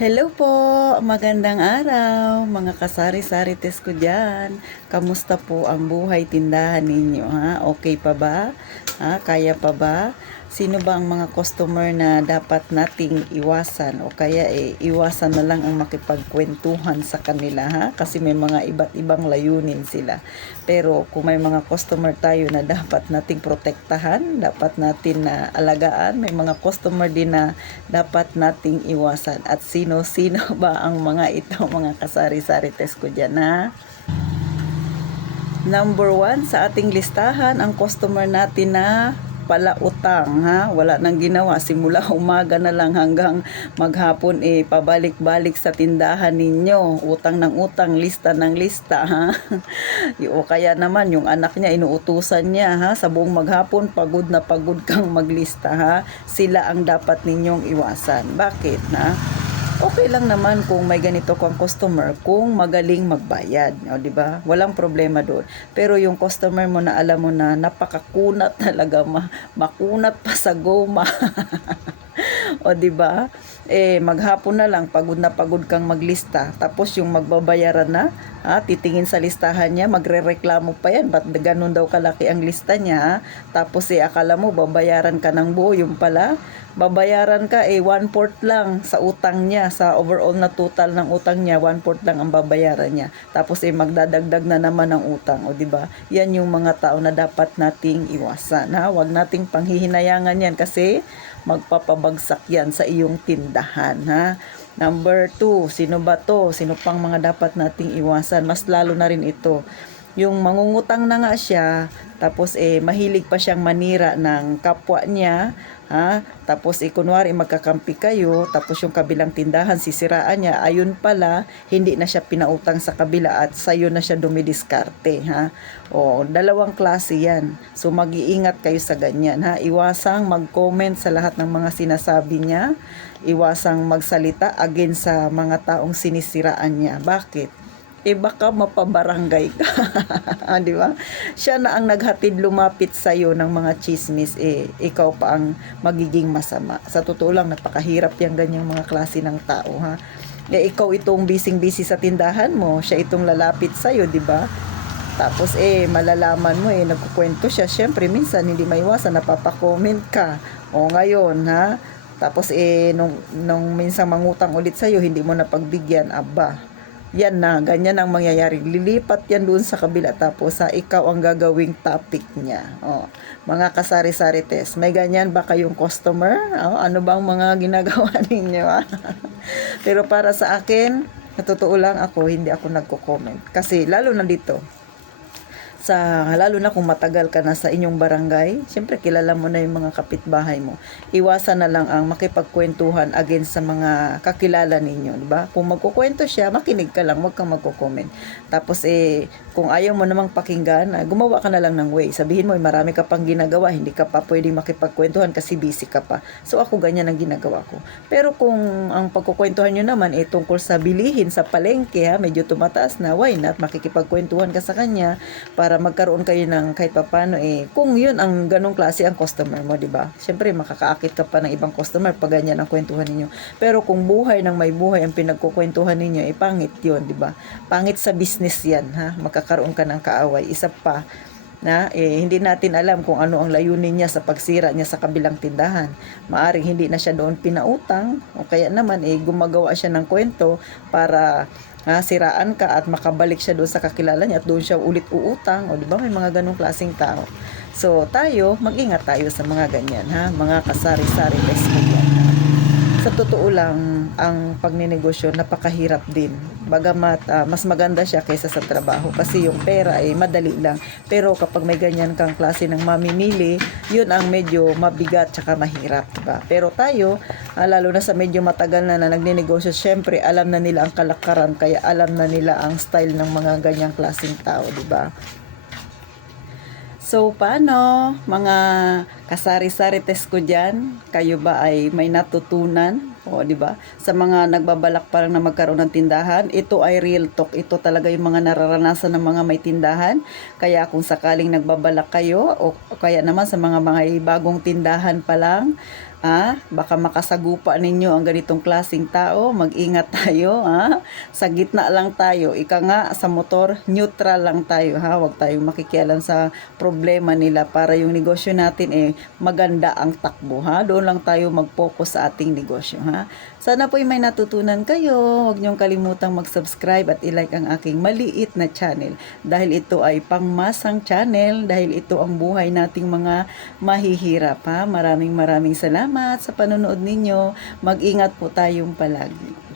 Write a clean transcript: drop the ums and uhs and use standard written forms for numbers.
Hello po, magandang araw mga kasari-sari test ko dyan. Kamusta po ang buhay tindahan ninyo ha? Okay pa ba? Ha? Kaya pa ba? Sino ba ang mga customer na dapat nating iwasan o kaya iwasan na lang ang makipagkwentuhan sa kanila ha? Kasi may mga iba't ibang layunin sila. Pero kung may mga customer tayo na dapat nating protektahan, dapat natin na alagaan, may mga customer din na dapat nating iwasan. At sino-sino ba ang mga ito, mga kasari-sari test ko dyan ha? Number 1 sa ating listahan, ang customer natin na palautang ha, wala nang ginawa simula umaga na lang hanggang maghapon pabalik-balik sa tindahan ninyo, utang ng utang, lista ng lista ha. O kaya naman yung anak niya inuutusan niya ha, sa buong maghapon pagod na pagod kang maglista ha. Sila ang dapat ninyong iwasan. Bakit na? Okay lang naman kung may ganito kang customer kung magaling magbayad, o di ba? Walang problema doon. Pero yung customer mo na alam mo na napakakunat talaga, makunat pa sa goma. O di ba? Maghapon na lang na pagod kang maglista. Tapos yung magbabayaran na, titingin sa listahan niya, magrereklamo pa yan. Ba't ganun daw kalaki ang lista niya? Tapos akala mo babayaran ka ng buo, yung pala babayaran ka 1/4 lang sa utang niya, sa overall na total ng utang niya, 1/4 lang ang babayaran niya. Tapos magdadagdag na naman ng utang, o di ba? Yan yung mga tao na dapat nating iwasan, ha? Huwag nating panghihinayangan yan kasi magpapabagsak yan sa iyong tindahan, ha? Number 2, sino ba to? Sino pang mga dapat nating iwasan? Mas lalo na rin ito. Yung mangungutang na nga siya, tapos mahilig pa siyang manira ng kapwa niya, ha? Tapos kunwari magkakampi kayo, tapos yung kabilang tindahan sisiraan niya, ayun pala hindi na siya pinautang sa kabila at sayo na siya dumidiskarte, ha? O dalawang klase yan. So mag-iingat kayo sa ganyan, ha? Iwasang mag-comment sa lahat ng mga sinasabi niya, iwasang magsalita against sa mga taong sinisiraan niya. Bakit? Baka mapabarangay ka. Di ba? Siya na ang naghatid lumapit sa iyo ng mga chismis, ikaw pa ang magiging masama. Sa totoo lang, napakahirap yung ganyang mga klase ng tao, ha? Ikaw itong busy sa tindahan mo, siya itong lalapit sa iyo, di ba? Tapos malalaman mo nagkukwento siya. Syempre minsan hindi maiwasan napapa-comment ka. O ngayon, ha? Tapos nung minsan mangutang ulit sa iyo, hindi mo na pagbigyan, aba, yan na, ganyan ang mangyayari. Lilipat yan doon sa kabila, tapos ikaw ang gagawing topic niya. Mga kasari-sari test, may ganyan ba kayong customer? Ano bang mga ginagawa ninyo? Pero para sa akin, natotoo lang ako, hindi ako nagko-comment. Kasi lalo na dito, lalo na kung matagal ka na sa inyong barangay, siyempre kilala mo na yung mga kapitbahay mo. Iwasan na lang ang makipagkwentuhan against sa mga kakilala ninyo, di ba? Kung magkukwento siya, makinig ka lang, wag kang magko-comment. Tapos kung ayaw mo namang pakinggan, gumawa ka na lang ng way. Sabihin mo, marami ka pang ginagawa, hindi ka pa pwedeng makipagkwentuhan kasi busy ka pa. So ako ganyan ang ginagawa ko. Pero kung ang pagkukwentuhan nyo naman tungkol sa bilihin sa palengke, medyo tumataas na, why not? Makikipagkwentuhan ka sa kanya para magkaroon kayo ng kahit papano kung yun ang ganong klase ang customer mo, di ba? Syempre makakaakit ka pa ng ibang customer pag ganyan ang kwentuhan ninyo. Pero kung buhay ng may buhay ang pinagkukwentuhan ninyo, pangit yun, di ba? Pangit sa business yan, ha? Magkakaroon ka ng kaaway. Isa pa na hindi natin alam kung ano ang layunin niya sa pagsira niya sa kabilang tindahan. Maaring hindi na siya doon pinautang, o kaya naman gumagawa siya ng kwento para siraan ka at makabalik siya doon sa kakilala niya at doon siya ulit uutang, o di ba? May mga ganong klaseng tao. So tayo, mag-ingat tayo sa mga ganyan, ha? Mga kasari-sari test ko yan, ha? Sa totoo lang, ang pagninegosyo napakahirap din. Bagamat mas maganda siya kaysa sa trabaho kasi yung pera madali lang. Pero kapag may ganyan kang klase ng mamimili, yun ang medyo mabigat tsaka mahirap, diba? Pero tayo, lalo na sa medyo matagal na nagninegosyo, syempre alam na nila ang kalakaran, kaya alam na nila ang style ng mga ganyang klaseng tao, diba? So, paano mga kasari-sari test ko dyan? Kayo ba ay may natutunan? O, di ba? Sa mga nagbabalak pa lang na magkaroon ng tindahan, ito ay real talk. Ito talaga yung mga nararanasan ng mga may tindahan. Kaya kung sakaling nagbabalak kayo, o kaya naman sa mga bagong tindahan pa lang, Baka makasagupa ninyo ang ganitong klasing tao. Mag-ingat tayo, Sa gitna lang tayo. Ika nga, sa motor, neutral lang tayo, Huwag tayong makikialam sa problema nila para yung negosyo natin maganda ang takbo, Doon lang tayo mag-focus sa ating negosyo, Sana po may natutunan kayo. Huwag niyong kalimutang mag-subscribe at i-like ang aking maliit na channel. Dahil ito ay pangmasang channel, dahil ito ang buhay nating mga mahihirap, Maraming salamat sa panonood ninyo. Mag-ingat po tayong palagi.